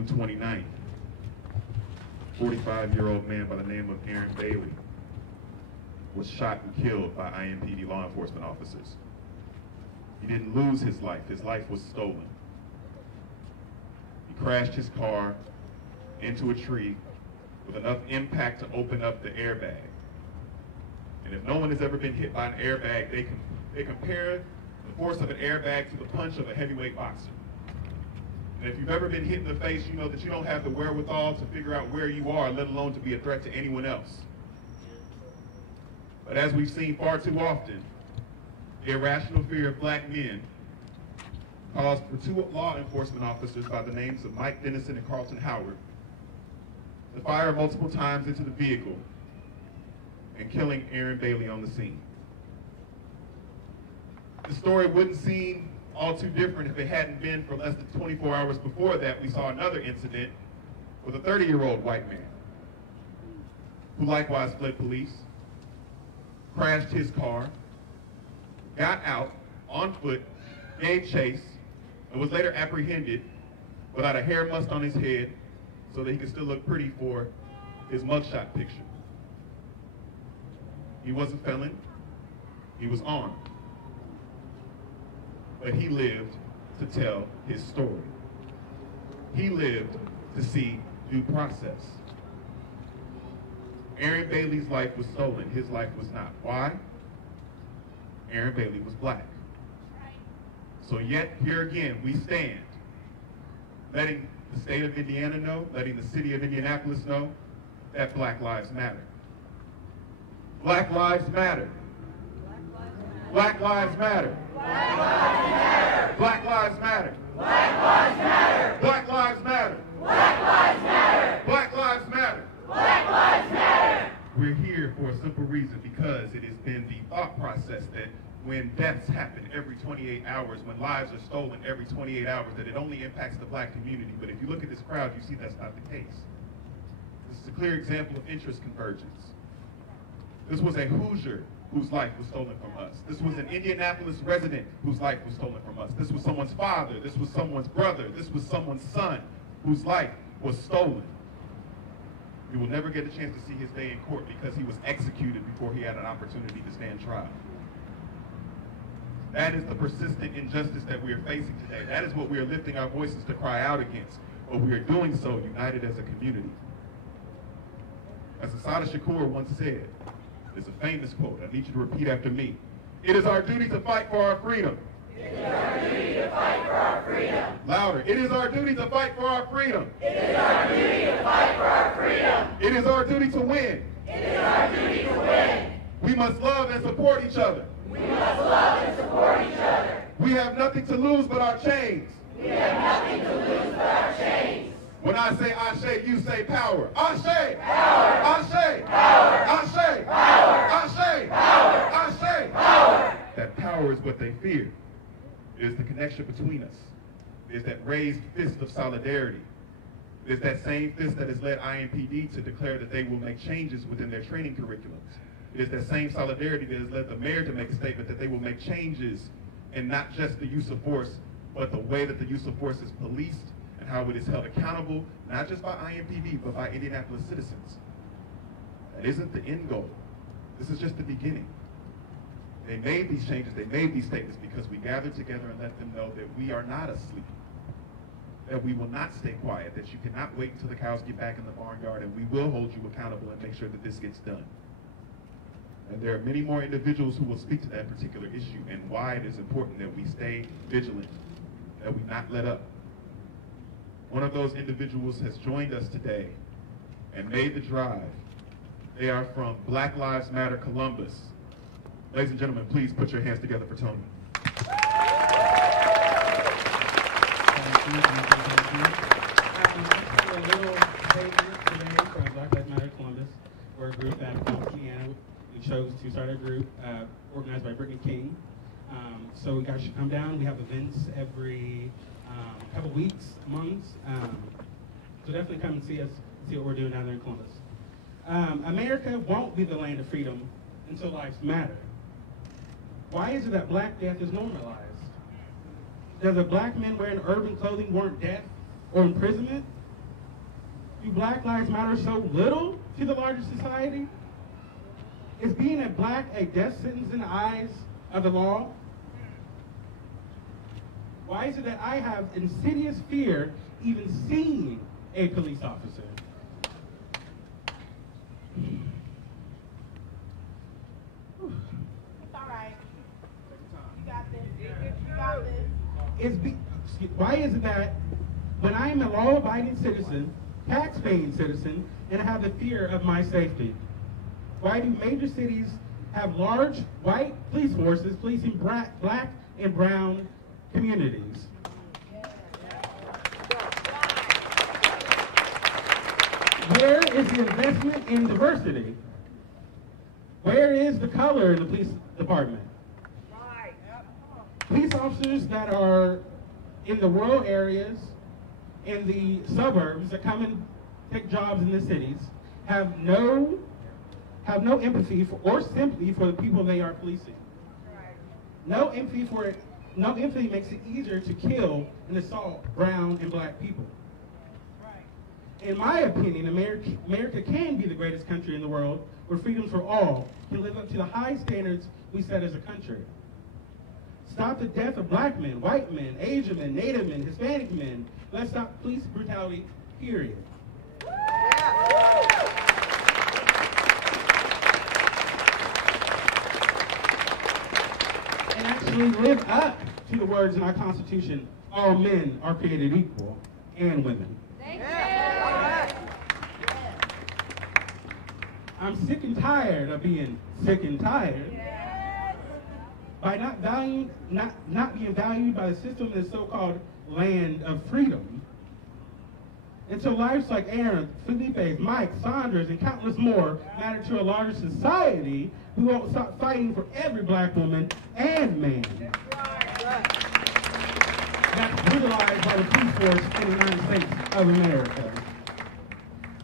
29th, 45-year-old man by the name of Aaron Bailey was shot and killed by IMPD law enforcement officers. He didn't lose his life was stolen. He crashed his car into a tree with enough impact to open up the airbag. And if no one has ever been hit by an airbag, they compare the force of an airbag to the punch of a heavyweight boxer. And if you've ever been hit in the face, you know that you don't have the wherewithal to figure out where you are, let alone to be a threat to anyone else. But as we've seen far too often, the irrational fear of black men caused for two law enforcement officers by the names of Mike Dennison and Carlton Howard to fire multiple times into the vehicle and killing Aaron Bailey on the scene. The story wouldn't seem all too different if it hadn't been for less than 24 hours before that we saw another incident with a 30-year-old white man who likewise fled police, crashed his car, got out on foot, gave chase, and was later apprehended without a hair mussed on his head so that he could still look pretty for his mugshot picture. He was a felon, he was armed, but he lived to tell his story. He lived to see due process. Aaron Bailey's life was stolen, his life was not. Why? Aaron Bailey was black. So yet, here again, we stand, letting the state of Indiana know, letting the city of Indianapolis know that Black Lives Matter. Black Lives Matter. Black Lives Matter. Black Lives Matter. Black Lives Matter. Black Lives Matter. Black Lives Matter. Black Lives Matter. Black Lives Matter. Black Lives Matter. We're here for a simple reason, because it has been the thought process that when deaths happen every 28 hours, when lives are stolen every 28 hours, that it only impacts the black community. But if you look at this crowd, you see that's not the case. This is a clear example of interest convergence. This was a Hoosier whose life was stolen from us. This was an Indianapolis resident whose life was stolen from us. This was someone's father. This was someone's brother. This was someone's son whose life was stolen. You will never get a chance to see his day in court because he was executed before he had an opportunity to stand trial. That is the persistent injustice that we are facing today. That is what we are lifting our voices to cry out against. But we are doing so united as a community. As Assata Shakur once said, there's a famous quote, I need you to repeat after me. It is our duty to fight for our freedom. It is our duty to fight for our freedom. Louder. It is our duty to fight for our freedom. It is our duty to fight for our freedom. It is our duty to win. It is our duty to win. We must love and support each other. We must love and support each other. We have nothing to lose but our chains. We have nothing to lose but our chains. When I say Ashe, you say power. Ashe! Power! Ashe! Power! Ashe! Power! Ashe! Power! Ashe! Power! That power is what they fear. It is the connection between us. It is that raised fist of solidarity. It is that same fist that has led IMPD to declare that they will make changes within their training curriculums. It is that same solidarity that has led the mayor to make a statement that they will make changes in not just the use of force, but the way that the use of force is policed and how it is held accountable, not just by IMPD, but by Indianapolis citizens. That isn't the end goal. This is just the beginning. They made these changes, they made these statements because we gathered together and let them know that we are not asleep, that we will not stay quiet, that you cannot wait until the cows get back in the barnyard, and we will hold you accountable and make sure that this gets done. And there are many more individuals who will speak to that particular issue and why it is important that we stay vigilant, that we not let up. One of those individuals has joined us today and made the drive. They are from Black Lives Matter Columbus. Ladies and gentlemen, please put your hands together for Tony. Thank you. A little statement today from Black Lives Matter Columbus. We're a group out of Columbus, Indiana. We chose to start a group organized by Brigham King. So you guys should come down. We have events every couple weeks, months. So definitely come and see us, see what we're doing down there in Columbus. America won't be the land of freedom until lives matter. Why is it that black death is normalized? Does a black man wearing urban clothing warrant death or imprisonment? Do Black Lives Matter so little to the larger society? Is being a black a death sentence in the eyes of the law? Why is it that I have insidious fear even seeing a police officer? It's all right. You got this. You got this. Why is it that when I am a law-abiding citizen, tax-paying citizen, and I have the fear of my safety, why do major cities have large white police forces policing black and brown communities? Where is the investment in diversity? Where is the color in the police department? Police officers that are in the rural areas, in the suburbs, that come and take jobs in the cities, have no empathy for, or sympathy for the people they are policing. No empathy makes it easier to kill and assault brown and black people. In my opinion, America can be the greatest country in the world where freedoms for all can live up to the high standards we set as a country. Stop the death of black men, white men, Asian men, Native men, Hispanic men. Let's stop police brutality, period. And actually live up to the words in our Constitution, all men are created equal, and women. I'm sick and tired of being sick and tired. By not being valued by the system in this so-called land of freedom. And so lives like Aaron, Felipe's, Mike, Sandra's, and countless more matter to a larger society. We won't stop fighting for every black woman and man that's brutalized by the police force in the United States of America.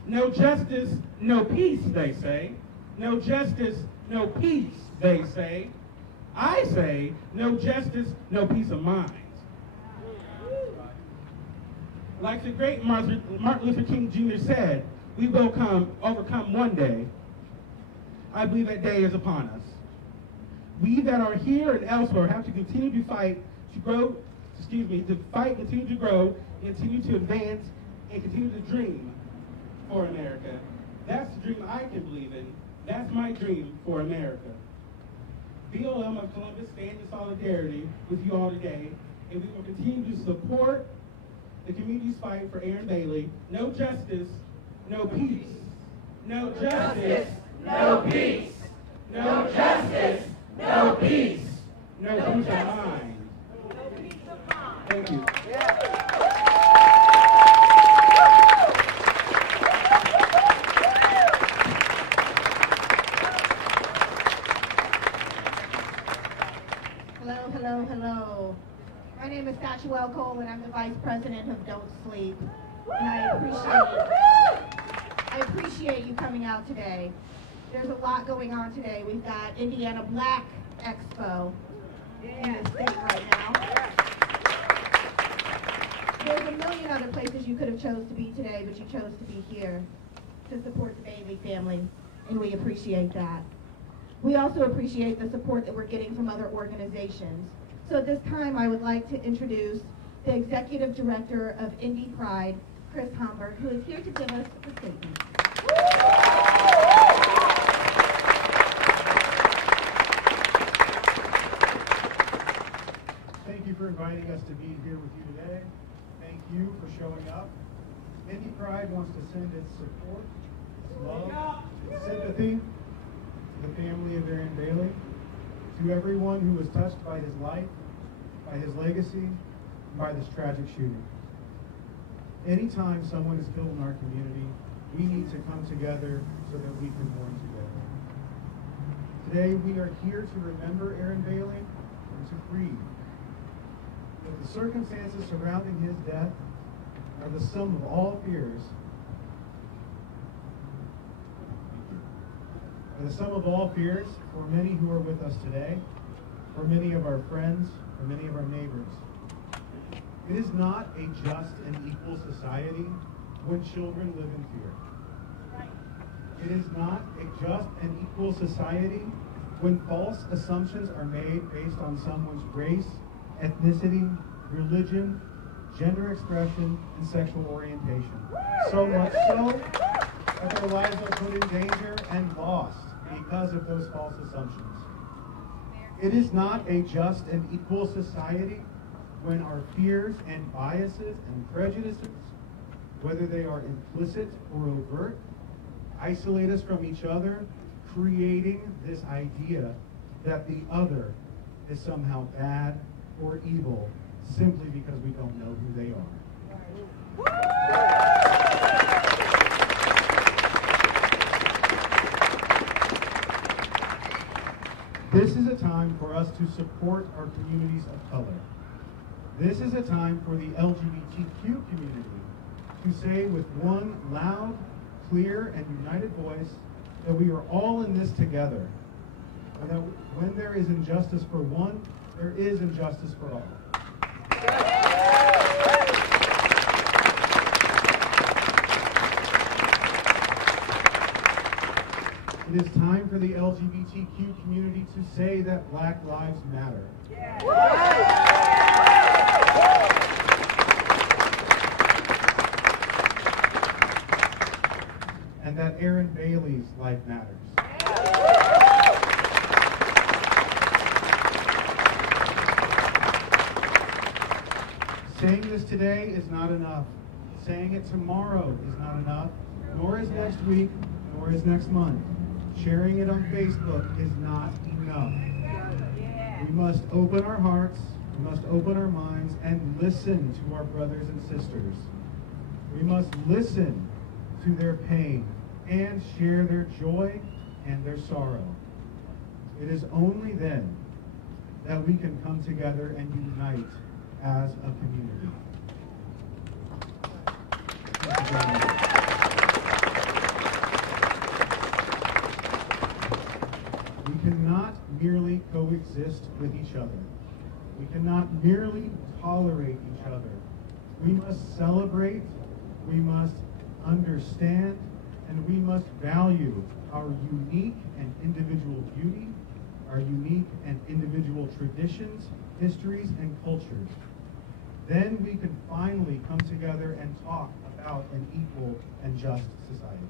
No justice, no peace, they say. No justice, no peace, they say. I say, no justice, no peace of mind. Like the great Martin Luther King Jr. said, we will overcome one day. I believe that day is upon us. We that are here and elsewhere have to continue to fight, continue to grow, continue to advance, and continue to dream for America. That's the dream I can believe in. That's my dream for America. BLM of Columbus stands in solidarity with you all today, and we will continue to support the community's fight for Aaron Bailey. No justice, no peace. No justice, no peace. No justice, no peace. No peace of mind. Thank you. Hello. My name is Statuel Cole, and I'm the Vice President of Don't Sleep. And I appreciate you coming out today. There's a lot going on today. We've got Indiana Black Expo in the state right now. There's a million other places you could have chose to be today, but you chose to be here to support the Bailey family, and we appreciate that. We also appreciate the support that we're getting from other organizations. So at this time, I would like to introduce the Executive Director of Indy Pride, Chris Homburg, who is here to give us a statement. Thank you for inviting us to be here with you today. Thank you for showing up. Indy Pride wants to send its support, its love, its sympathy to the family of Aaron Bailey, to everyone who was touched by his life, by his legacy, and by this tragic shooting. Anytime someone is killed in our community, we need to come together so that we can mourn together. Today, we are here to remember Aaron Bailey and to grieve. But the circumstances surrounding his death are the sum of all fears. The sum of all fears for many who are with us today, for many of our friends, for many of our neighbors. It is not a just and equal society when children live in fear. It is not a just and equal society when false assumptions are made based on someone's race, ethnicity, religion, gender expression, and sexual orientation. So much so that their lives are put in danger and lost because of those false assumptions. It is not a just and equal society when our fears and biases and prejudices, whether they are implicit or overt, isolate us from each other, creating this idea that the other is somehow bad or evil simply because we don't know who they are. This is a time for us to support our communities of color. This is a time for the LGBTQ community to say with one loud, clear, and united voice that we are all in this together, and that when there is injustice for one, there is injustice for all. It is time for the LGBTQ community to say that Black Lives Matter. And that Aaron Bailey's life matters. Saying this today is not enough. Saying it tomorrow is not enough, nor is next week, nor is next month. Sharing it on Facebook is not enough. We must open our hearts, we must open our minds, and listen to our brothers and sisters. We must listen to their pain and share their joy and their sorrow. It is only then that we can come together and unite as a community. Thank you very much. We cannot merely coexist with each other. We cannot merely tolerate each other. We must celebrate, we must understand, and we must value our unique and individual beauty, our unique and individual traditions, histories, and cultures. Then we can finally come together and talk about an equal and just society.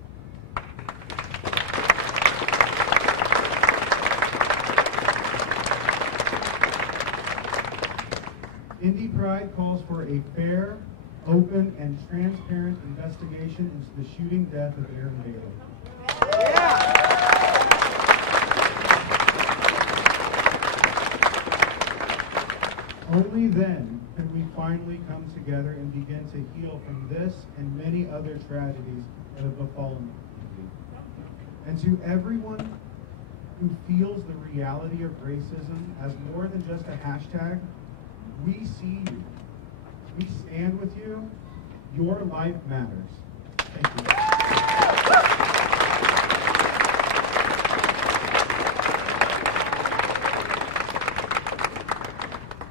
Indy Pride calls for a fair, open, and transparent investigation into the shooting death of Aaron Bailey. Only then can we finally come together and begin to heal from this and many other tragedies that have befallen the community. And to everyone who feels the reality of racism as more than just a hashtag, we see you. We stand with you. Your life matters. Thank you.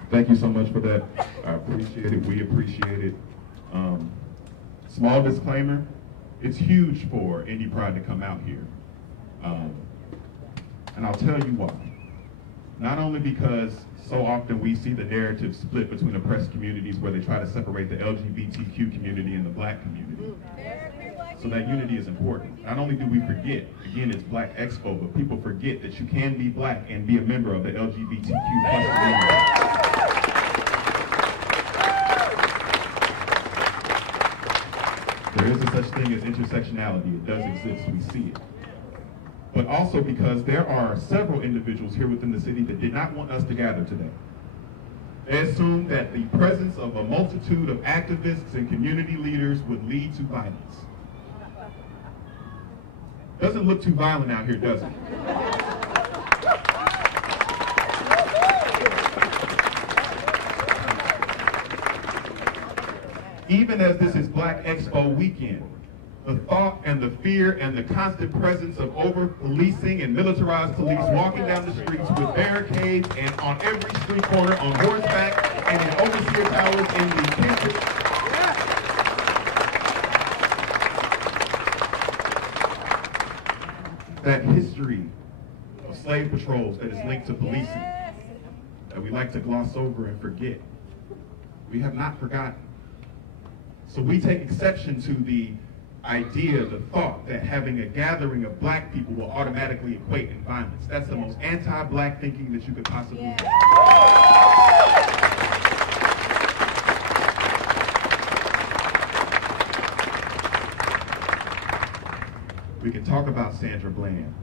Thank you so much for that. I appreciate it. We appreciate it. Small disclaimer, it's huge for Indy Pride to come out here. And I'll tell you why. Not only because so often we see the narrative split between oppressed communities where they try to separate the LGBTQ community and the Black community. So that unity is important. Not only do we forget, again, it's Black Expo, but people forget that you can be Black and be a member of the LGBTQ plus community. There is a such thing as intersectionality. It does exist. We see it. But also because there are several individuals here within the city that did not want us to gather today. They assumed that the presence of a multitude of activists and community leaders would lead to violence. Doesn't look too violent out here, does it? Even as this is Black Expo weekend, the thought and the fear and the constant presence of over-policing and militarized police walking down the streets with barricades and on every street corner on horseback and in overseer towers in the that history of slave patrols that is linked to policing that we like to gloss over and forget. We have not forgotten. So we take exception to the idea, the thought that having a gathering of black people will automatically equate in violence. That's the most anti-black thinking that you could possibly do. We can talk about Sandra Bland.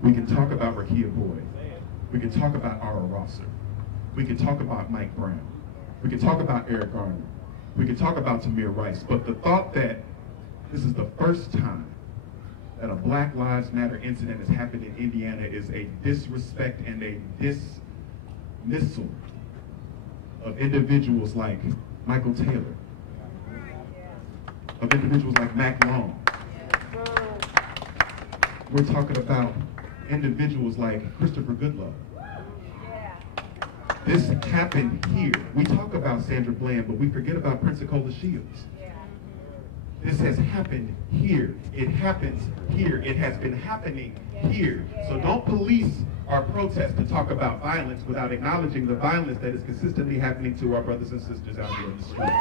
We can talk about Rakia Boyd. We can talk about Ara Rosser. We can talk about Mike Brown. We can talk about Eric Garner. We can talk about Tamir Rice. But the thought that this is the first time that a Black Lives Matter incident has happened in Indiana is a disrespect and a dismissal of individuals like Michael Taylor, of individuals like Mac Long. We're talking about individuals like Christopher Goodlove. This happened here. We talk about Sandra Bland, but we forget about Pensacola Shields. This has happened here. It happens here. It has been happening here. So don't police our protest to talk about violence without acknowledging the violence that is consistently happening to our brothers and sisters out here in the streets.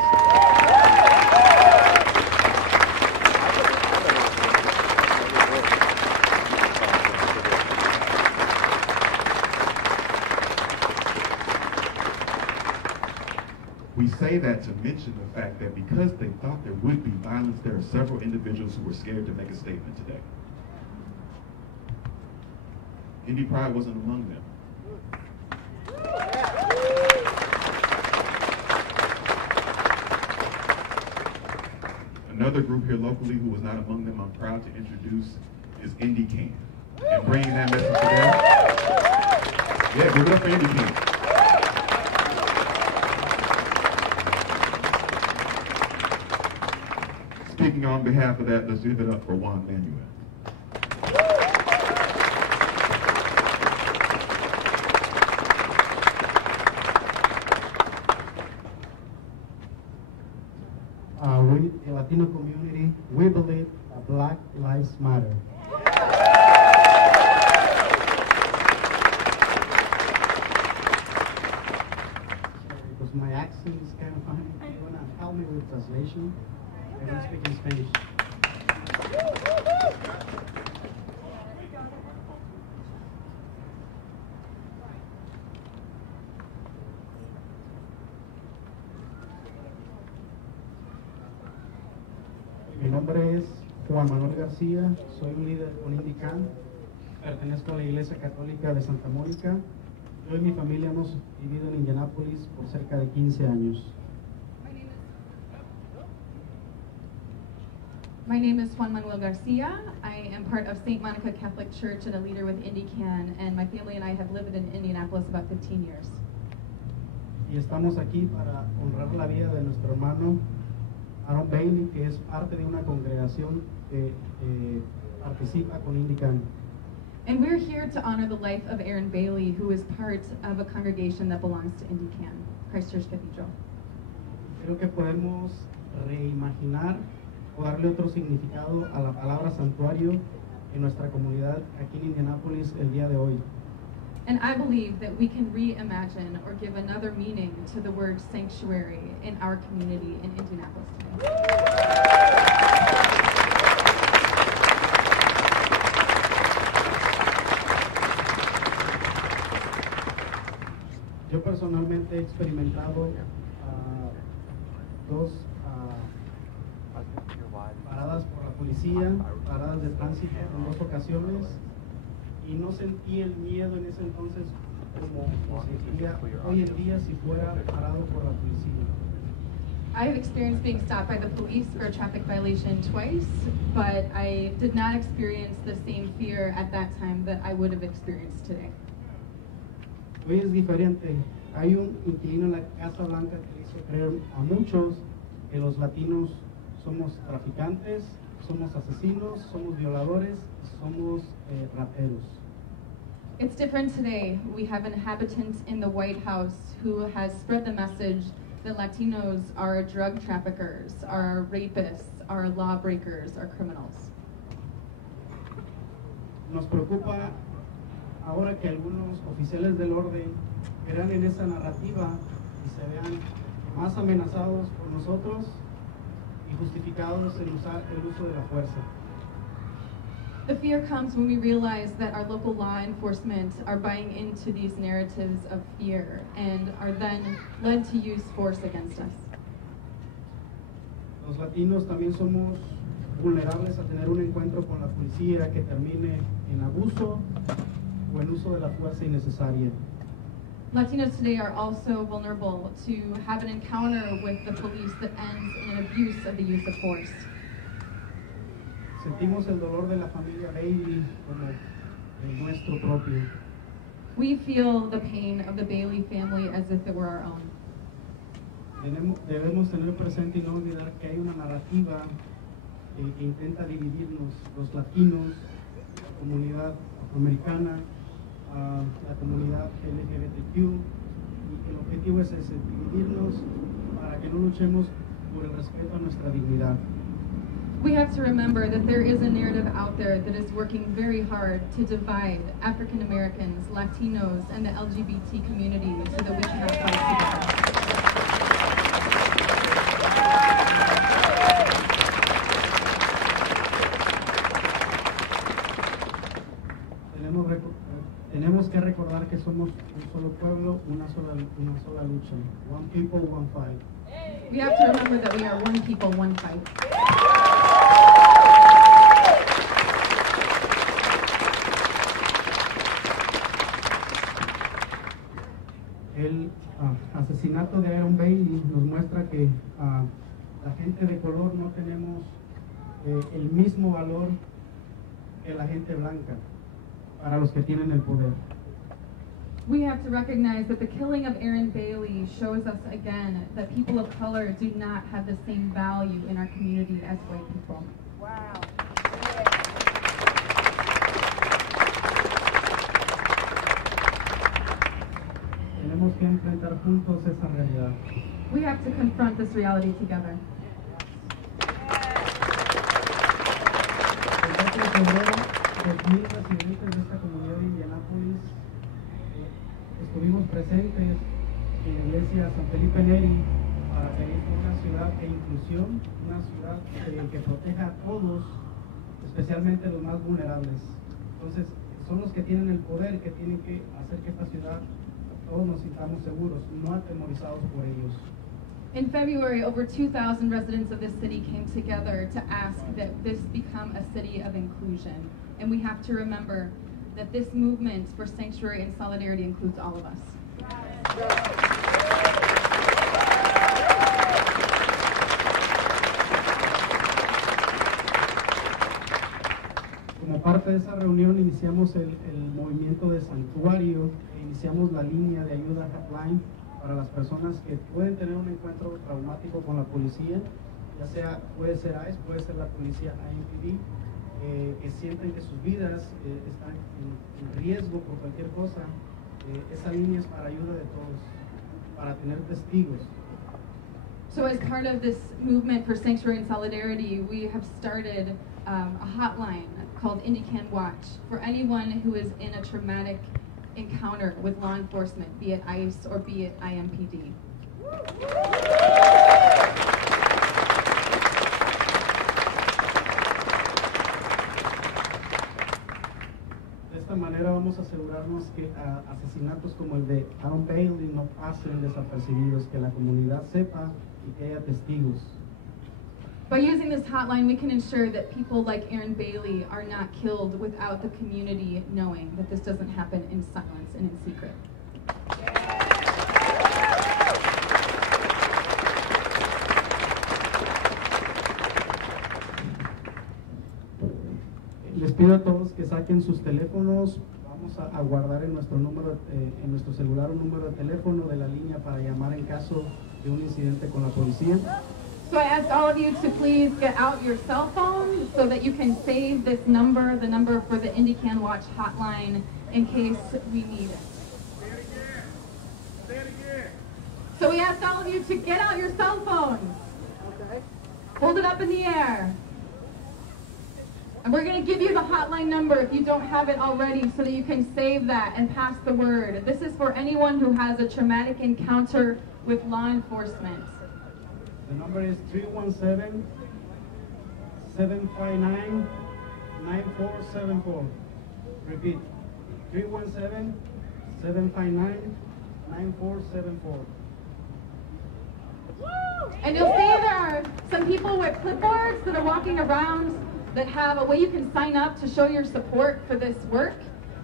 We say that to mention the fact that because they thought there would be violence, there are several individuals who were scared to make a statement today. Indy Pride wasn't among them. Another group here locally who was not among them, I'm proud to introduce, is Indy Can. And bringing that message to them. Yeah, give it up for Indy Can. Speaking on behalf of that, let's give it up for Juan Manuel. We, the Latino community, we believe that Black Lives Matter. Because my accent is kind of funny. Do you want to help me with translation? I don't speak in Spanish. Mi nombre es Juan Manuel García, soy un líder con Indican, pertenezco a la Iglesia Católica de Santa Mónica. Yo y mi familia hemos vivido en Indianapolis por cerca de 15 años. My name is Juan Manuel Garcia. I am part of St. Monica Catholic Church and a leader with IndyCan, and my family and I have lived in Indianapolis about 15 years. Y estamos aquí para honrar la vida de nuestro hermano Aaron Bailey, que es parte de una congregación que participa con IndyCan. And we're here to honor the life of Aaron Bailey, who is part of a congregation that belongs to IndyCan, Christ Church Cathedral. Creo que podemos reimaginar o darle otro significado a la palabra santuario en nuestra comunidad aquí en Indianapolis el día de hoy. And I believe that we can reimagine or give another meaning to the word sanctuary in our community in Indianapolis today. Yo personalmente he experimentado dos paradas por la policía, paradas de tránsito en dos ocasiones, y no sentí el miedo en ese entonces como sentiría hoy en día si fuera parado por la policía. I have experienced being stopped by the police for a traffic violation twice, but I did not experience the same fear at that time that I would have experienced today. Hoy es diferente. Hay un inquilino en la Casa Blanca que hizo creer a muchos que los latinos somos traficantes, somos asesinos, somos violadores, somos raperos. It's different today. We have an inhabitant in the White House who has spread the message that Latinos are drug traffickers, are rapists, are lawbreakers, are criminals. Nos preocupa ahora que algunos oficiales del orden crean en esa narrativa y se vean más amenazados por nosotros y justificados en usar el uso de la fuerza. The fear comes when we realize that our local law enforcement are buying into these narratives of fear and are then led to use force against us. Los latinos también somos vulnerables a tener un encuentro con la policía que termine en abuso o en uso de la fuerza innecesaria. Latinos today are also vulnerable to have an encounter with the police that ends in an abuse of the use of force. Sentimos el dolor de la familia Bailey como el nuestro propio. We feel the pain of the Bailey family as if it were our own. Debemos tener presente y no olvidar que hay una narrativa que intenta dividirnos, los latinos, la comunidad afroamericana, la comunidad LGBTQ, y el objetivo es ese, dividirnos para que no luchemos por el respeto a nuestra dignidad. We have to remember that there is a narrative out there that is working very hard to divide African Americans, Latinos, and the LGBT community so that we cannot fight together. Tenemos que recordar que somos un solo pueblo, una sola lucha. One people, one fight. We have to remember that we are one people, one fight. El asesinato de Aaron Bailey nos muestra que la gente de color no tenemos el mismo valor que la gente blanca para los que tienen el poder. We have to recognize that the killing of Aaron Bailey shows us again that people of color do not have the same value in our community as white people. Wow. Tenemos que enfrentar juntos esa realidad. We have to confront this reality together. El 4 de febrero, 2,000 residentes de esta comunidad de Indianapolis estuvimos presentes en la iglesia San Felipe Neri para pedir una ciudad de inclusión, una ciudad que proteja a todos, especialmente los más vulnerables. Entonces, son los que tienen el poder, que tienen que hacer que esta ciudad todos nos sintamos seguros, no atemorizados por ellos. In February, over 2,000 residents of this city came together to ask that this become a city of inclusion. And we have to remember that this movement for sanctuary and solidarity includes all of us. Como parte de esa reunión iniciamos el movimiento de santuario e iniciamos la línea de ayuda hotline para las personas que pueden tener un encuentro traumático con la policía, ya sea, puede ser ICE, puede ser la policía IMPD, que sienten que sus vidas están en riesgo por cualquier cosa. Esa línea es para ayuda de todos, para tener testigos. So as part of this movement for sanctuary and solidarity, we have started a hotline called Indican Watch for anyone who is in a traumatic encounter with law enforcement, be it ICE or be it IMPD. De esta manera vamos a asegurarnos que asesinatos como el de Aaron Bailey no pasen desapercibidos, que la comunidad sepa y que haya testigos. By using this hotline, we can ensure that people like Aaron Bailey are not killed without the community knowing that this doesn't happen in silence and in secret. Les pido a todos que saquen sus teléfonos. Vamos a guardar en nuestro celular un número de teléfono de la línea para llamar en caso de un incidente con la policía. So I ask all of you to please get out your cell phone so that you can save this number, the number for the Indican Watch hotline, in case we need it. Say it again. Say it again. So we ask all of you to get out your cell phones. Okay. Hold it up in the air. And we're going to give you the hotline number if you don't have it already so that you can save that and pass the word. This is for anyone who has a traumatic encounter with law enforcement. The number is 317-759-9474. Repeat, 317-759-9474. And you'll see there are some people with clipboards that are walking around that have a way you can sign up to show your support for this work.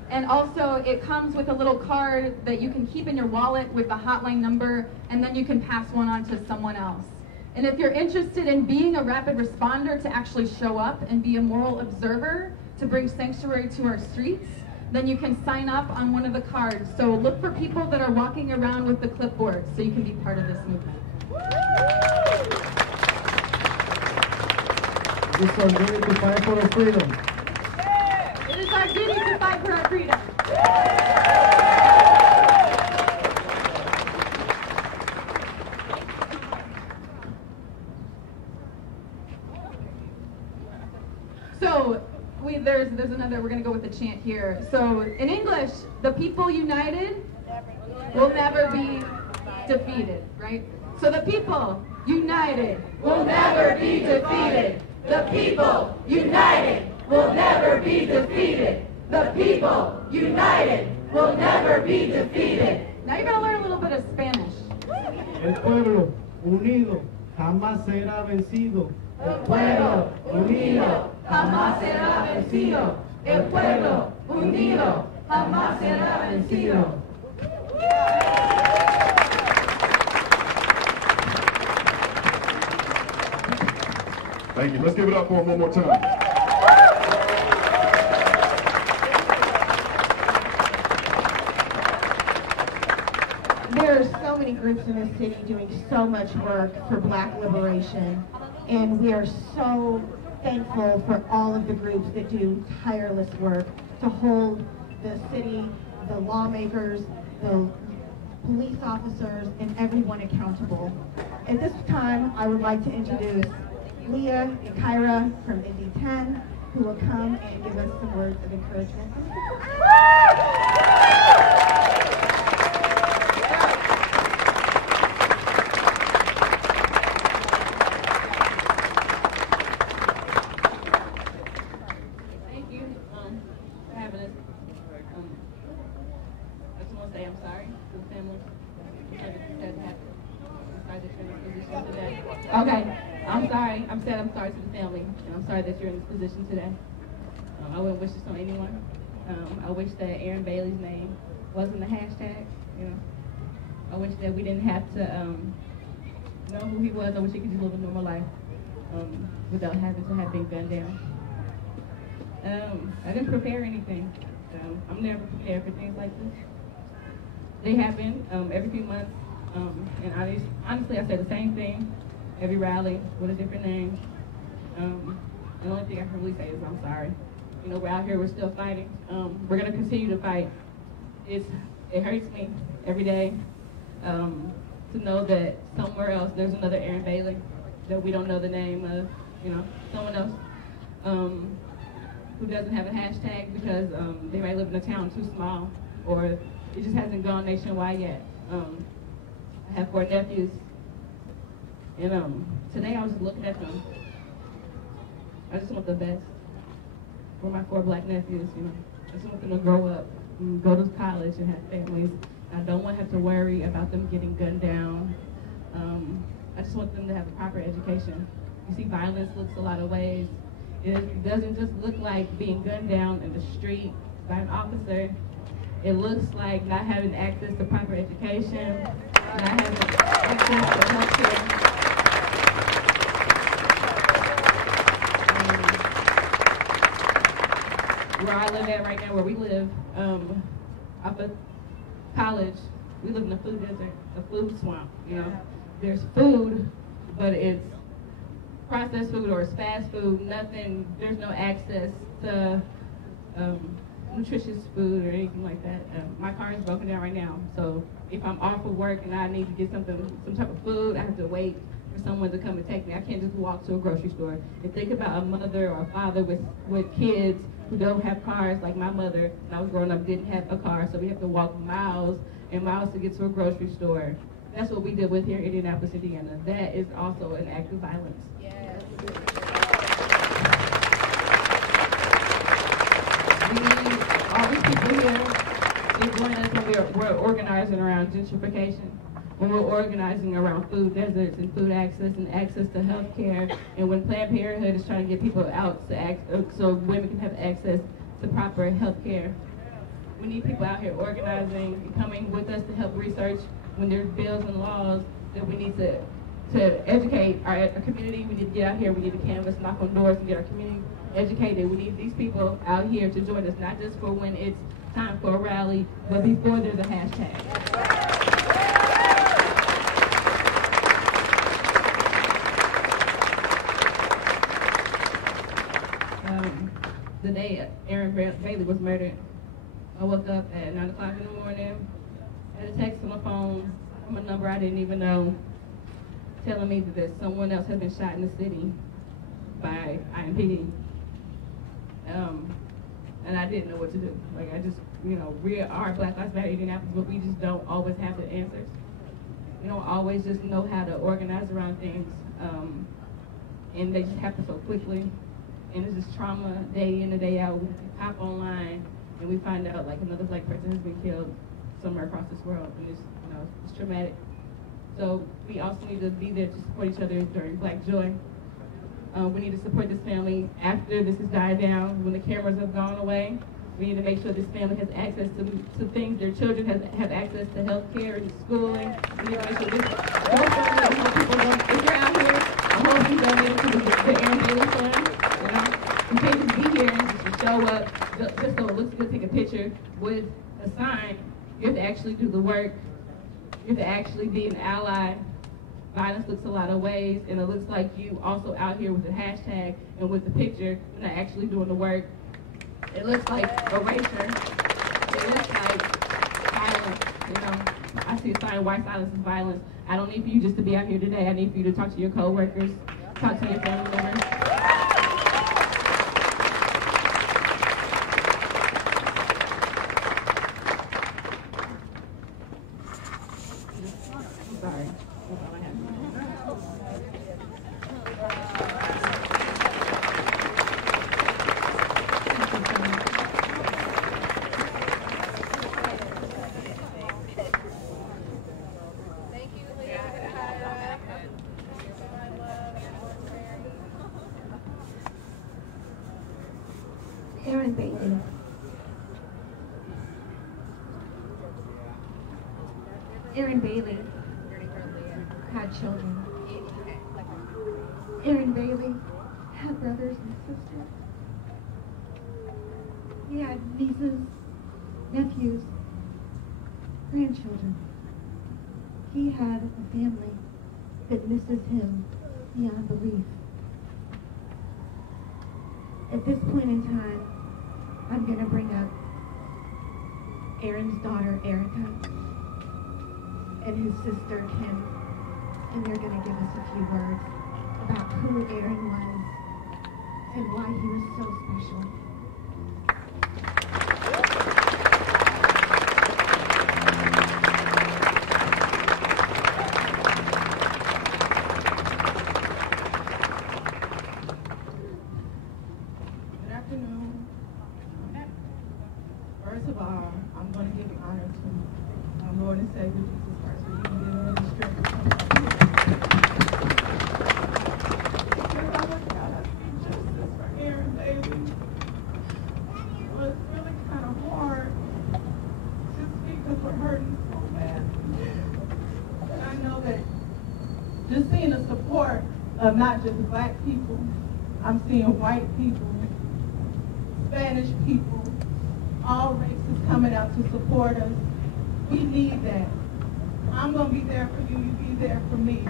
And also it comes with a little card that you can keep in your wallet with the hotline number, and then you can pass one on to someone else. And if you're interested in being a rapid responder to actually show up and be a moral observer to bring sanctuary to our streets, then you can sign up on one of the cards. So look for people that are walking around with the clipboard so you can be part of this movement. It is our duty to fight for our freedom. It is our duty to fight for our freedom. So there's another, we're going to go with the chant here. So in English, the people united will never be defeated, right? So the people united Will never be defeated. The people united will never be defeated. The people united will never be defeated. Now you're going to learn a little bit of Spanish. El pueblo unido jamás será vencido. El pueblo unido jamás será vencido. El pueblo unido jamás será vencido. Thank you. Let's give it up for him one more time. There are so many groups in this city doing so much work for Black liberation, and we are so thankful for all of the groups that do tireless work to hold the city, the lawmakers, the police officers, and everyone accountable. At this time, I would like to introduce Leah and Kyra from Indy 10, who will come and give us some words of encouragement. Thank you for having us. I just want to say I'm sorry to the family. I'm sorry that this had to happen. I'm sorry that you're in this position today. Okay, I'm sorry. I'm sorry to the family, and I'm sorry that you're in this position today. I wouldn't wish this on anyone. I wish that Aaron Bailey's name wasn't the hashtag. You know, I wish that we didn't have to know who he was. I wish he could just live a normal life without having to have been gunned down. I didn't prepare anything. I'm never prepared for things like this. They happen every few months, and honestly, I say the same thing every rally with a different name. The only thing I can really say is I'm sorry. You know, we're out here, we're still fighting. We're gonna continue to fight. It hurts me every day to know that somewhere else there's another Aaron Bailey that we don't know the name of, you know, someone else who doesn't have a hashtag because they might live in a town too small, or it just hasn't gone nationwide yet. I have 4 nephews, and today I was just looking at them. I just want the best for my 4 black nephews, you know. I just want them to grow up and go to college and have families. I don't want to have to worry about them getting gunned down. I just want them to have a proper education. You see, violence looks a lot of ways. It doesn't just look like being gunned down in the street by an officer. It looks like not having access to proper education, not having access to health care. Where I live at right now, where we live, off of college, we live in a food desert, a food swamp, you know. There's food, but it's processed food or it's fast food, nothing, there's no access to nutritious food or anything like that. My car is broken down right now, so if I'm off of work and I need to get some type of food, I have to wait for someone to come and take me. I can't just walk to a grocery store. And think about a mother or a father with kids who don't have cars, like my mother, when I was growing up, didn't have a car, so we have to walk miles and miles to get to a grocery store. That's what we deal with here in Indianapolis, Indiana. That is also an act of violence. Yes. We need all these people here to join us when we're organizing around gentrification, when we're organizing around food deserts and food access and access to health care, and when Planned Parenthood is trying to get people out to so women can have access to proper health care. We need people out here organizing and coming with us to help research when there's bills and laws that we need to educate our community. We need to get out here, we need to canvass, knock on doors and get our community educated. We need these people out here to join us, not just for when it's time for a rally, but before there's a hashtag. The day Aaron Bailey was murdered, I woke up at 9 o'clock in the morning, had a text on my phone from a number I didn't even know, telling me that someone else had been shot in the city by IMPD. And I didn't know what to do. Like, I just, we are Black Lives Matter Indianapolis, but we just don't always have the answers. We don't always just know how to organize around things, and they just happen so quickly. And it's just trauma day in and day out. We hop online and we find out like another Black person has been killed somewhere across this world, and it's traumatic. So we also need to be there to support each other during Black Joy. We need to support this family after this has died down, when the cameras have gone away. We need to make sure this family has access to things. Their children have access to health care and schooling. We need to make sure this if you're out here, I hope you donate to the Aaron Bailey Fund. You can't just be here and just show up just so it looks good, take a picture with a sign. You have to actually do the work. You have to actually be an ally. Violence looks a lot of ways, and it looks like you also out here with the hashtag and with the picture, and not actually doing the work. It looks like erasure. It looks like violence. I see a sign, white silence is violence. I don't need for you just to be out here today. I need for you to talk to your coworkers, talk to your family members. Aaron Bailey. Aaron Bailey had children. Aaron Bailey had brothers and sisters. He had nieces, nephews, grandchildren. He had a family that misses him beyond belief. At this point in time, I'm going to bring up Aaron's daughter, Erica, and his sister, Kim, and they're going to give us a few words about who Aaron was and why he was so special. Good afternoon. First of all, I'm going to give honor to our Lord and Savior Jesus Christ for even giving me the strength to come up here. Because I want God to speak justice for Aaron Bailey. It was really kind of hard to speak because we're hurting so bad. But I know that just seeing the support of not just Black people, I'm seeing white people, Spanish people, all races coming out to support us. We need that. I'm going to be there for you. You be there for me. I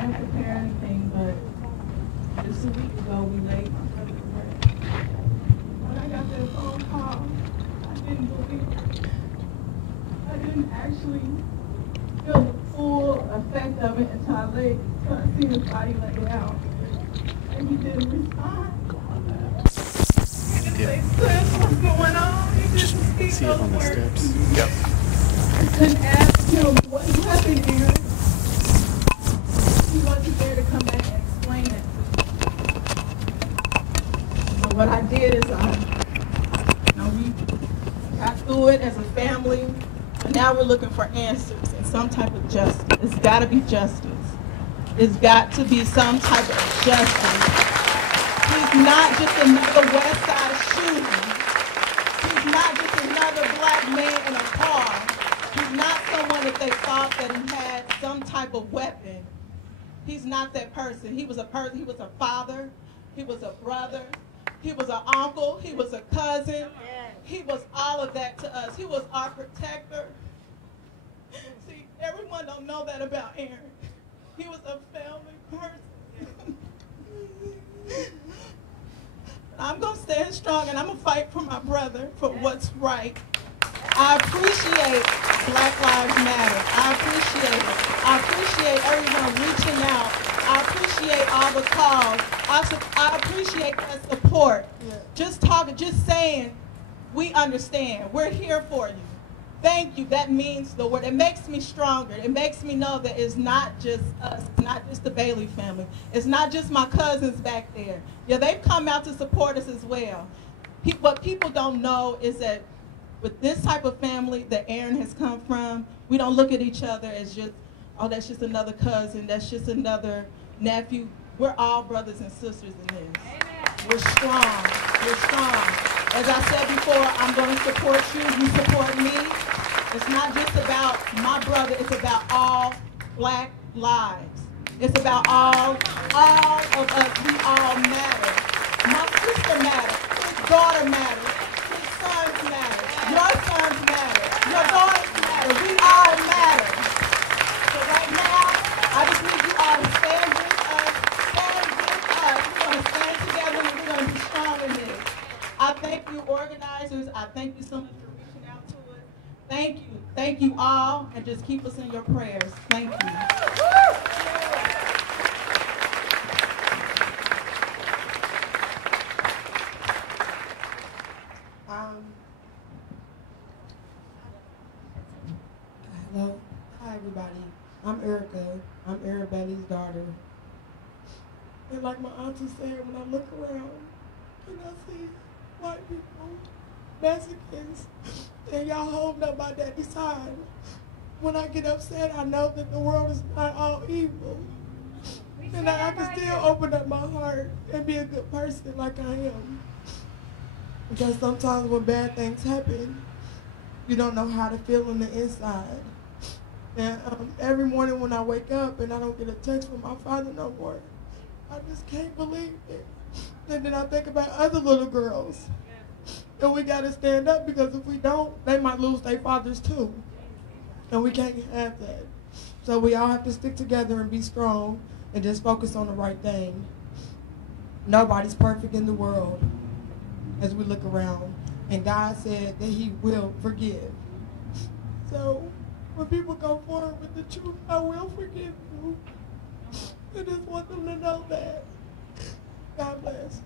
didn't prepare anything, but just a week ago we laid my brother to rest. I didn't actually feel the full effect of it until I seen his body lay out. And he didn't respond. He didn't say, "Sis, what's going on?" He didn't speak those words. Yep. I couldn't ask him what happened here. He wasn't there to come back and explain it. But what I did is we got through it as a family, but now we're looking for answers and some type of justice. It's got to be justice. It's got to be some type of justice. He's not just another West Side shooter. He's not just another black man in a car. He's not someone that they thought that he had some type of weapon. He's not that person. He was a person. He was a father. He was a brother. He was an uncle. He was a cousin. He was all of that to us. He was our protector. See, everyone don't know that about Aaron. He was a family person. I'm going to stand strong, and I'm going to fight for my brother for what's right. I appreciate Black Lives Matter. I appreciate it. I appreciate everyone reaching out. I appreciate all the calls. I appreciate that support. Just talking, just saying, we understand. We're here for you. Thank you. That means the word. It makes me stronger. It makes me know that it's not just us. It's not just the Bailey family. It's not just my cousins back there. Yeah, they've come out to support us as well. What people don't know is that with this type of family that Aaron has come from, we don't look at each other as just, oh, that's just another cousin, that's just another nephew. We're all brothers and sisters in this. Amen. We're strong. We're strong. As I said before, I'm going to support you. You support me. It's not just about my brother. It's about all black lives. It's about all of us. We all matter. My sister matters. His daughter matters. His sons matter. Your sons matter. Your daughters matter. We all matter. So right now, I just need you all to stand with us. Stand with us. We're going to stand together and we're going to be strong in this. I thank you, organizers. I thank you so much for reaching out to us. Thank you. Thank you all. And just keep us in your prayers. Thank you. Hello. Hi, everybody. I'm Erica. I'm Aaron Bailey's daughter. And like my auntie said, when I look around and I see white people, Mexicans, and y'all holding up my daddy's side, when I get upset, I know that the world is not all evil. And I can still open up my heart and be a good person like I am. Because sometimes when bad things happen, you don't know how to feel on the inside. And every morning when I wake up and I don't get a text from my father no more, I just can't believe it. And then I think about other little girls. And we got to stand up, because if we don't, they might lose their fathers too. And we can't have that. So we all have to stick together and be strong and just focus on the right thing. Nobody's perfect in the world as we look around. And God said that he will forgive. So when people go forward with the truth, I will forgive you. I just want them to know that. God bless.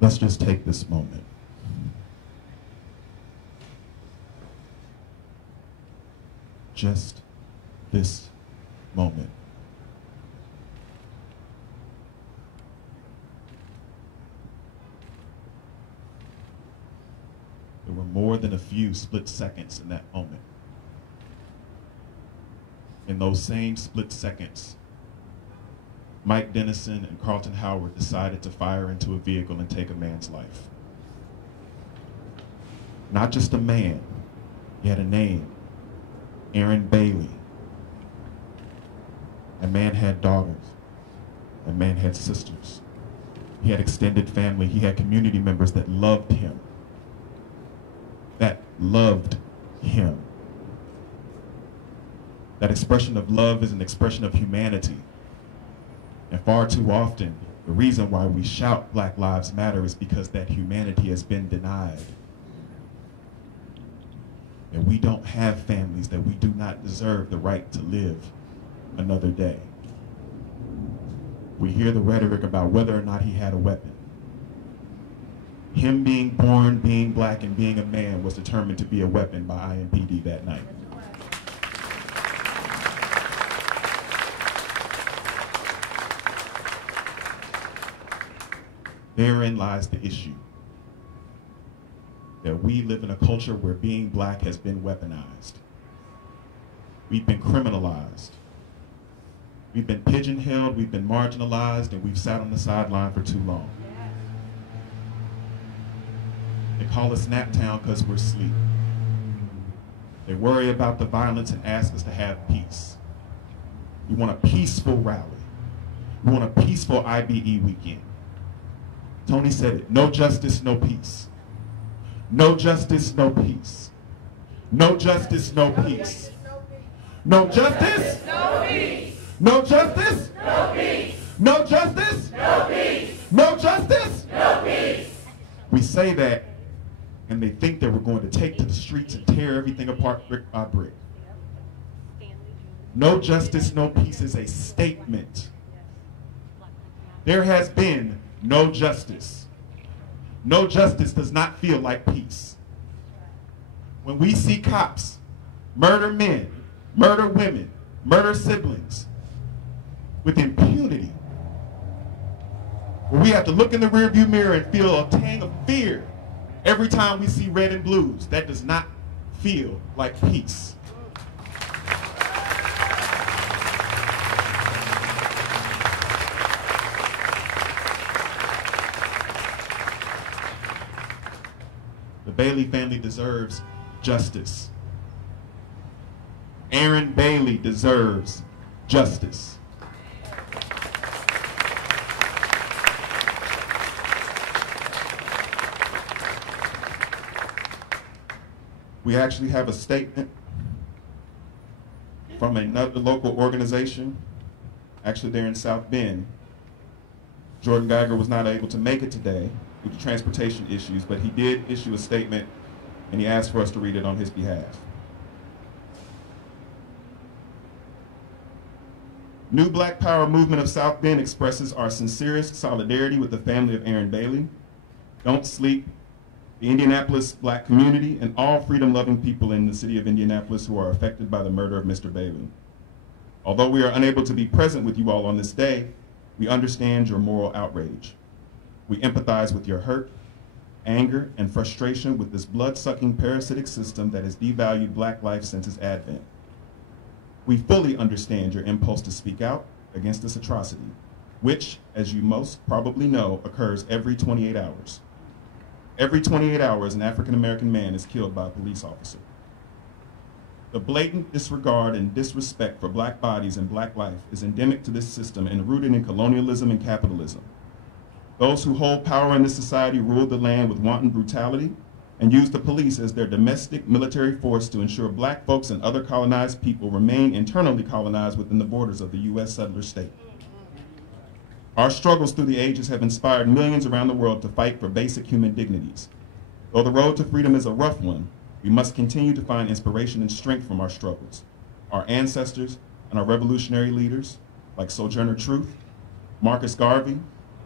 Let's just take this moment. Just this moment. There were more than a few split seconds in that moment. In those same split seconds, Mike Dennison and Carlton Howard decided to fire into a vehicle and take a man's life. Not just a man, he had a name, Aaron Bailey. That man had daughters. That man had sisters. He had extended family. He had community members that loved him. That loved him. That expression of love is an expression of humanity. And far too often, the reason why we shout Black Lives Matter is because that humanity has been denied. And we don't have families, that we do not deserve the right to live another day. We hear the rhetoric about whether or not he had a weapon. Him being born, being black, and being a man was determined to be a weapon by IMPD that night. Therein lies the issue. That we live in a culture where being black has been weaponized. We've been criminalized. We've been pigeonholed, we've been marginalized, and we've sat on the sideline for too long. They call us Snaptown because we're asleep. They worry about the violence and ask us to have peace. We want a peaceful rally. We want a peaceful IBE weekend. Tony said it, no justice, no peace. No justice, no peace. No justice, no peace. No justice, No peace. no justice, No peace. no justice, No peace. no justice. No peace. We say that, and they think that we're going to take to the streets and tear everything apart brick by brick. No justice, no peace is a statement. There has been no justice. No justice does not feel like peace. When we see cops murder men, murder women, murder siblings with impunity, where we have to look in the rearview mirror and feel a tang of fear every time we see red and blues, that does not feel like peace. The Bailey family deserves justice. Aaron Bailey deserves justice. We actually have a statement from another local organization, actually they're in South Bend. Jordan Geiger was not able to make it today due to transportation issues, but he did issue a statement and he asked for us to read it on his behalf. New Black Power Movement of South Bend expresses our sincerest solidarity with the family of Aaron Bailey. Don't sleep. The Indianapolis black community, and all freedom-loving people in the city of Indianapolis who are affected by the murder of Mr. Bailey. Although we are unable to be present with you all on this day, we understand your moral outrage. We empathize with your hurt, anger, and frustration with this blood-sucking parasitic system that has devalued black life since its advent. We fully understand your impulse to speak out against this atrocity, which, as you most probably know, occurs every 28 hours. Every 28 hours, an African-American man is killed by a police officer. The blatant disregard and disrespect for black bodies and black life is endemic to this system and rooted in colonialism and capitalism. Those who hold power in this society rule the land with wanton brutality and use the police as their domestic military force to ensure black folks and other colonized people remain internally colonized within the borders of the U.S. settler state. Our struggles through the ages have inspired millions around the world to fight for basic human dignities. Though the road to freedom is a rough one, we must continue to find inspiration and strength from our struggles. Our ancestors and our revolutionary leaders, like Sojourner Truth, Marcus Garvey,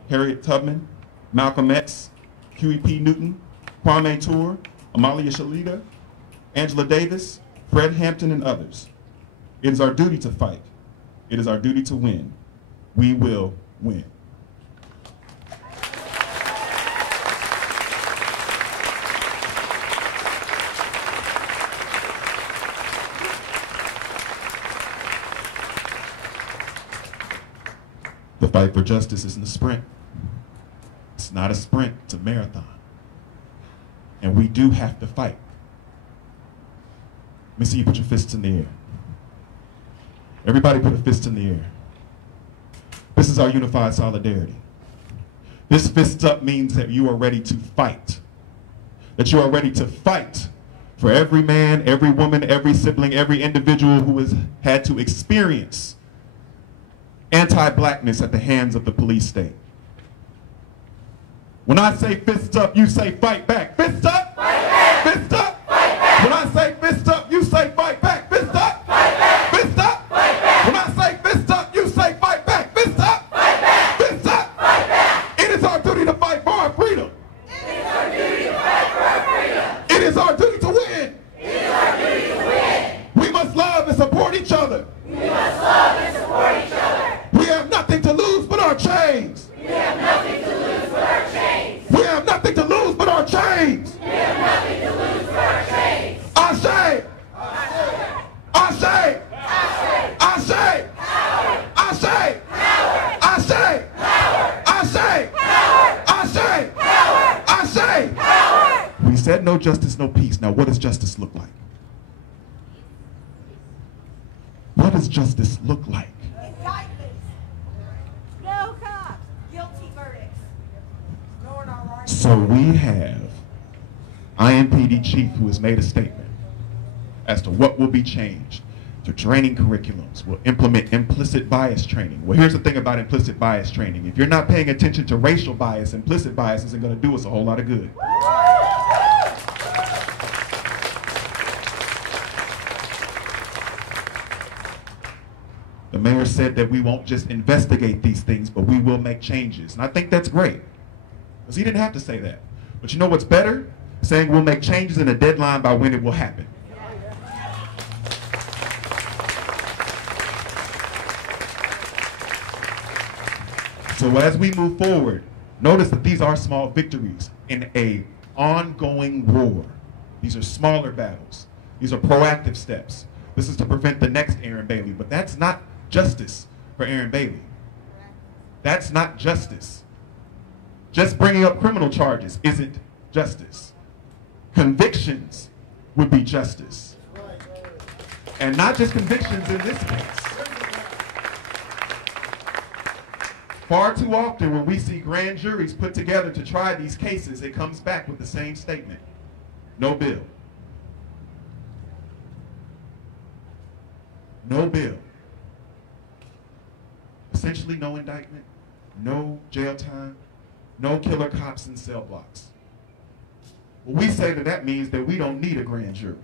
Harriet Tubman, Malcolm X, Huey P. Newton, Kwame Ture, Amalia Shalida, Angela Davis, Fred Hampton, and others. It is our duty to fight. It is our duty to win. We will win. The fight for justice isn't a sprint. It's not a sprint, it's a marathon. And we do have to fight. Let me see you put your fists in the air. Everybody put a fist in the air. This is our unified solidarity. This fist up means that you are ready to fight. That you are ready to fight for every man, every woman, every sibling, every individual who has had to experience anti-blackness at the hands of the police state. When I say fist up, you say fight back. Fist up! Fight back! Fist up! Fight back! When I say fist up, you say fight back. Fist up! Fight back! Fist up! Fight back! When I say fist up, you say fight back. Fist up! Fight back! Fist up! Fight back! It is our duty to fight for our freedom. It is our duty to fight for our freedom. It is our duty to win. It is our duty to win. We must love and support each other. We must love and support each other. We have nothing to lose but our chains. We have nothing to lose but our chains. We have nothing to lose but our chains. We have nothing to lose but our chains. Ashe! Ashe! Ashe! Ashe! Ashe! Ashe! Ashe! Ashe! We said no justice, no peace. Now what does justice look like? What does justice look like? No cops. Guilty verdicts. So we have IMPD chief who has made a statement as to what will be changed. The training curriculums will implement implicit bias training. Well, here's the thing about implicit bias training. If you're not paying attention to racial bias, implicit bias isn't going to do us a whole lot of good. The mayor said that we won't just investigate these things, but we will make changes. And I think that's great, because he didn't have to say that. But you know what's better? Saying we'll make changes and a deadline by when it will happen. So as we move forward, notice that these are small victories in an ongoing war. These are smaller battles. These are proactive steps. This is to prevent the next Aaron Bailey, but that's not justice for Aaron Bailey. That's not justice. Just bringing up criminal charges isn't justice. Convictions would be justice. And not just convictions in this case. Far too often when we see grand juries put together to try these cases, it comes back with the same statement. No bill. No bill. Essentially no indictment, no jail time, no killer cops in cell blocks. Well, we say that that means that we don't need a grand jury.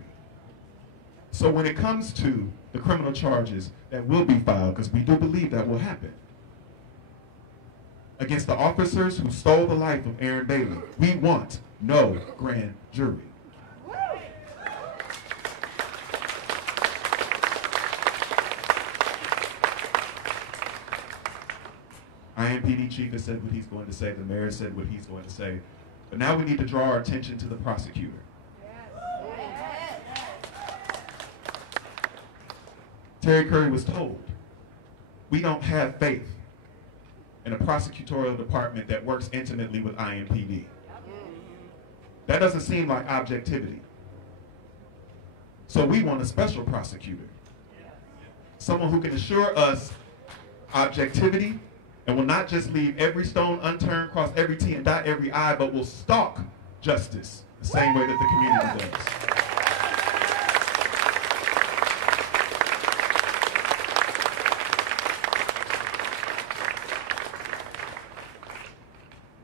So when it comes to the criminal charges that will be filed, because we do believe that will happen, against the officers who stole the life of Aaron Bailey, we want no grand jury. IMPD chief has said what he's going to say. The mayor said what he's going to say. But now we need to draw our attention to the prosecutor. Terry Curry was told, we don't have faith in a prosecutorial department that works intimately with IMPD. That doesn't seem like objectivity. So we want a special prosecutor. Someone who can assure us objectivity and will not just leave every stone unturned, cross every T and dot every I, but will stalk justice the same way that the community does.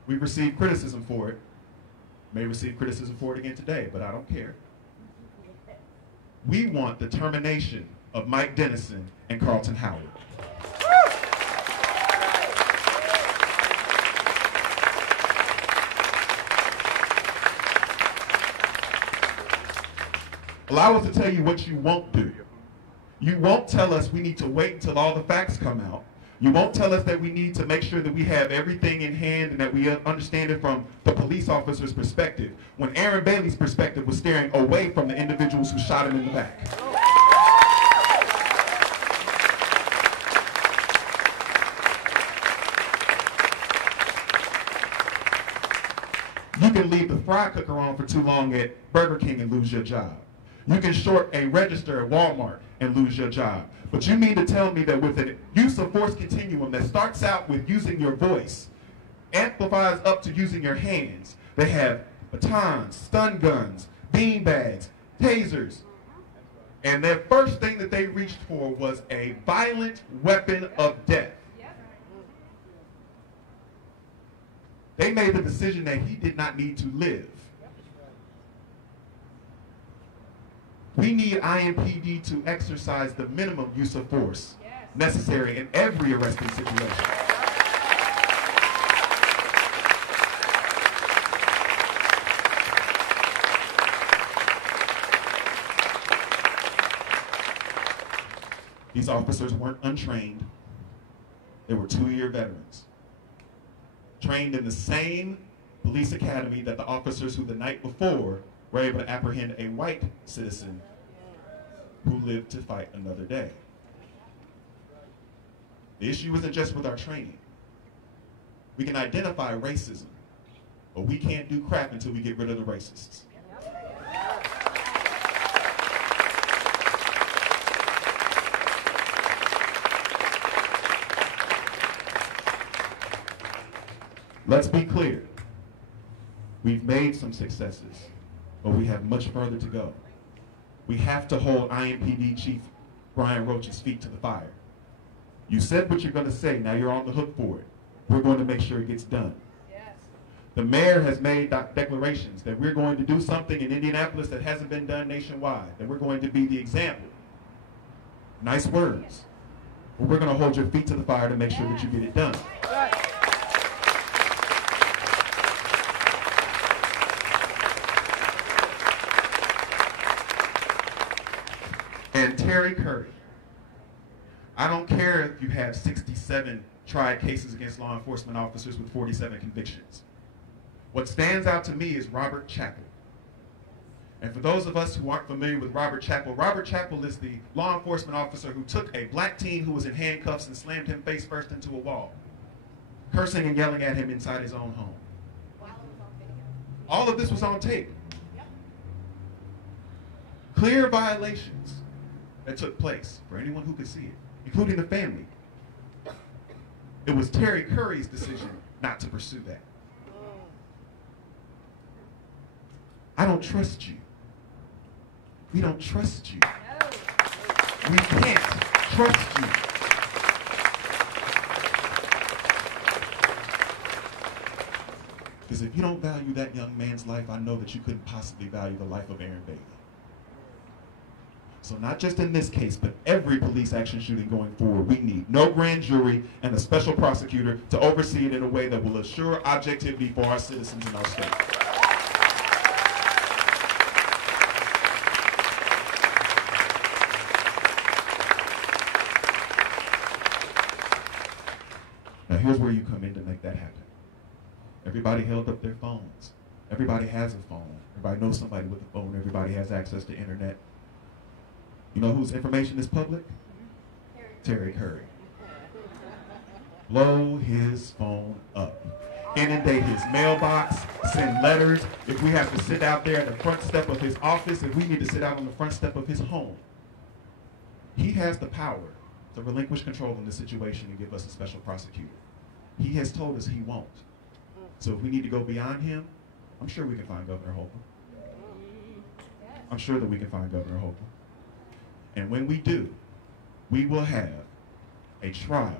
We received criticism for it. May receive criticism for it again today, but I don't care. We want the termination of Mike Dennison and Carlton Howard. Allow us to tell you what you won't do. You won't tell us we need to wait until all the facts come out. You won't tell us that we need to make sure that we have everything in hand and that we understand it from the police officer's perspective, when Aaron Bailey's perspective was staring away from the individuals who shot him in the back. You can leave the fry cooker on for too long at Burger King and lose your job. You can short a register at Walmart and lose your job. But you mean to tell me that with a use of force continuum that starts out with using your voice amplifies up to using your hands. They have batons, stun guns, bean bags, tasers. And their first thing that they reached for was a violent weapon of death. They made the decision that he did not need to live. We need IMPD to exercise the minimum use of force necessary in every arresting situation. These officers weren't untrained. They were 2-year veterans, trained in the same police academy that the officers who the night before were able to apprehend a white citizen who lived to fight another day. The issue isn't just with our training. We can identify racism, but we can't do crap until we get rid of the racists. Let's be clear. We've made some successes, but we have much further to go. We have to hold IMPD Chief Brian Roach's feet to the fire. You said what you're going to say. Now you're on the hook for it. We're going to make sure it gets done. Yes. The mayor has made declarations that we're going to do something in Indianapolis that hasn't been done nationwide, that we're going to be the example. Nice words. But we're going to hold your feet to the fire to make sure that you get it done. Right. And Terry Curry, I don't care if you have 67 tried cases against law enforcement officers with 47 convictions. What stands out to me is Robert Chappell. And for those of us who aren't familiar with Robert Chappell is the law enforcement officer who took a black teen who was in handcuffs and slammed him face first into a wall, cursing and yelling at him inside his own home. All of this was on tape. Clear violations that took place for anyone who could see it, including the family. It was Terry Curry's decision not to pursue that. I don't trust you. We don't trust you. We can't trust you. Because if you don't value that young man's life, I know that you couldn't possibly value the life of Aaron Bailey. So not just in this case, but every police action shooting going forward, we need no grand jury and a special prosecutor to oversee it in a way that will assure objectivity for our citizens in our state. Now here's where you come in to make that happen. Everybody held up their phones. Everybody has a phone. Everybody knows somebody with a phone. Everybody has access to internet. You know whose information is public? Terry Curry. Blow his phone up. Inundate his mailbox. Send letters. If we have to sit out there at the front step of his office, if we need to sit out on the front step of his home, he has the power to relinquish control in this situation and give us a special prosecutor. He has told us he won't. So if we need to go beyond him, I'm sure we can find Governor Holcomb. I'm sure that we can find Governor Holcomb. And when we do, we will have a trial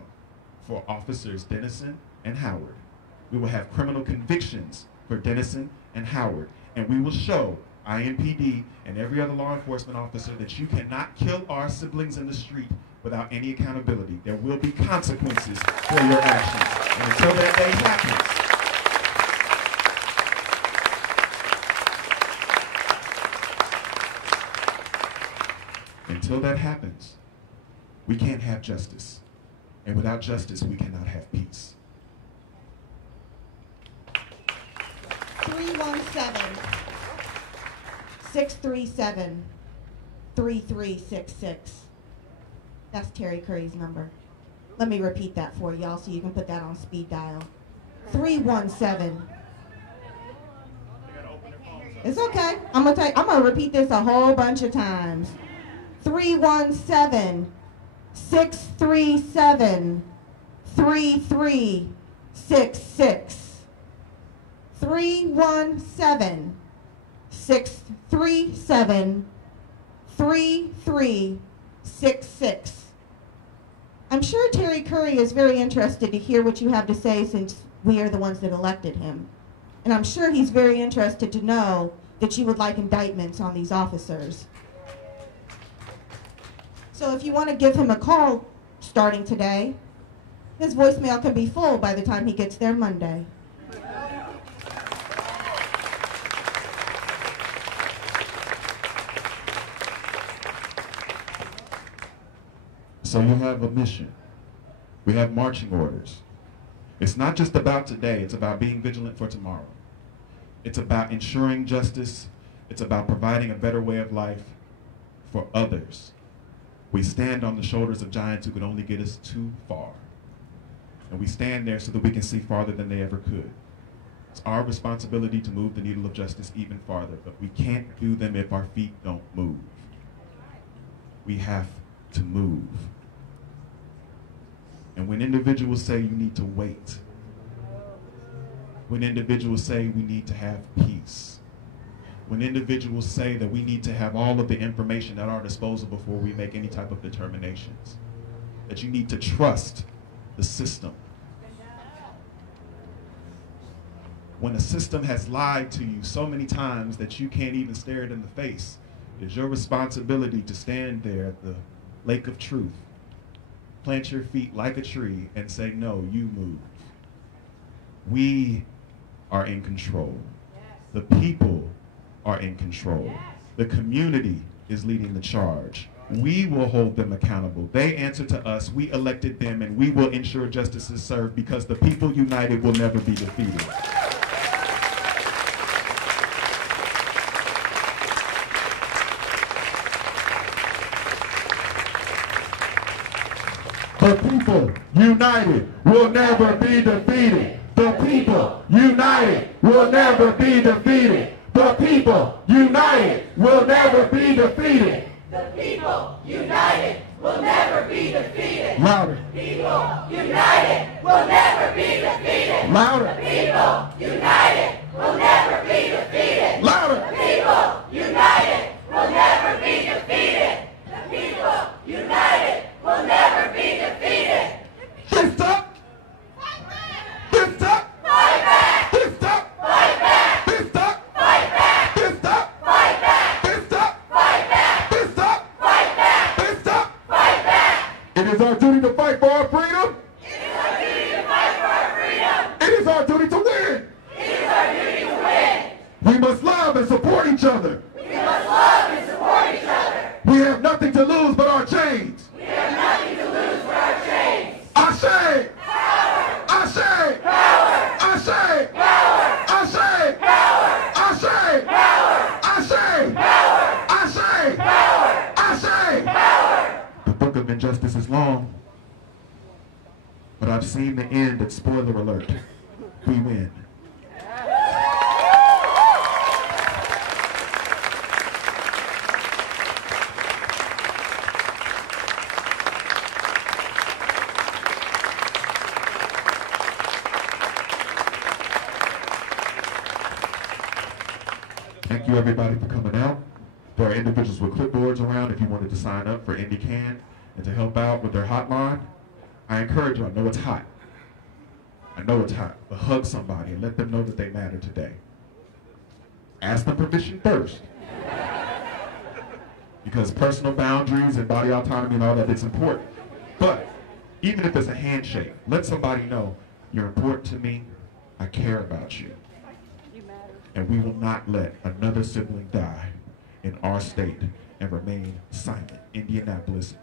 for officers Dennison and Howard. We will have criminal convictions for Dennison and Howard. And we will show IMPD and every other law enforcement officer that you cannot kill our siblings in the street without any accountability. There will be consequences for your actions. And until that day happens, we can't have justice. And without justice, we cannot have peace. 317-637-3366. That's Terry Curry's number. Let me repeat that for y'all so you can put that on speed dial. 317. It's okay. I'm gonna repeat this a whole bunch of times. 317-637-3366. 317-637-3366. I'm sure Terry Curry is very interested to hear what you have to say since we are the ones that elected him. And I'm sure he's very interested to know that you would like indictments on these officers. So if you want to give him a call starting today, his voicemail can be full by the time he gets there Monday. So you have a mission. We have marching orders. It's not just about today, it's about being vigilant for tomorrow. It's about ensuring justice. It's about providing a better way of life for others. We stand on the shoulders of giants who could only get us too far. And we stand there so that we can see farther than they ever could. It's our responsibility to move the needle of justice even farther, but we can't do them if our feet don't move. We have to move. And when individuals say you need to wait, when individuals say we need to have peace, when individuals say that we need to have all of the information at our disposal before we make any type of determinations, that you need to trust the system. When a system has lied to you so many times that you can't even stare it in the face, it is your responsibility to stand there at the lake of truth, plant your feet like a tree, and say, no, you move. We are in control. The people are in control. The community is leading the charge. We will hold them accountable. They answer to us. We elected them, and we will ensure justice is served because the people united will never be defeated. The people united will never be defeated. The people united will never be defeated. The people united will never be defeated. The people united will never be defeated. Louder. People united will never be defeated. Louder. People united will never be defeated. Louder. People united will never be defeated. The people united will never be defeated. Fist up. Fist up. Fight back. Fist up. Fight back. Fist up. Fight back. Fist up. Fight back. Fist up. Fight back. Fist up. Fight back. Fist up. Fight back. It is our duty to fight for our freedom. It is our duty to fight for our freedom. It is our duty to win. It is our duty to win. We must love and support each other. We must love and support each other. We have nothing to lose but our chains. We have nothing to lose but our chains. Ashe! Power. Ashe! Power. Ashe! Power. Ashe! Power. Ashe! Power. Ashe! Power. Ashe! Power. Ashe! Power. The book of injustice is long, but I've seen the end at spoiler alert. We win. Thank you everybody for coming out. There are individuals with clipboards around if you wanted to sign up for IndyCan and to help out with their hotline. I encourage you, I know it's hot. I know it's hot, but hug somebody and let them know that they matter today. Ask them permission first. Because personal boundaries and body autonomy and all that, it's important. But even if it's a handshake, let somebody know, you're important to me, I care about you. And we will not let another sibling die in our state and remain silent. Indianapolis,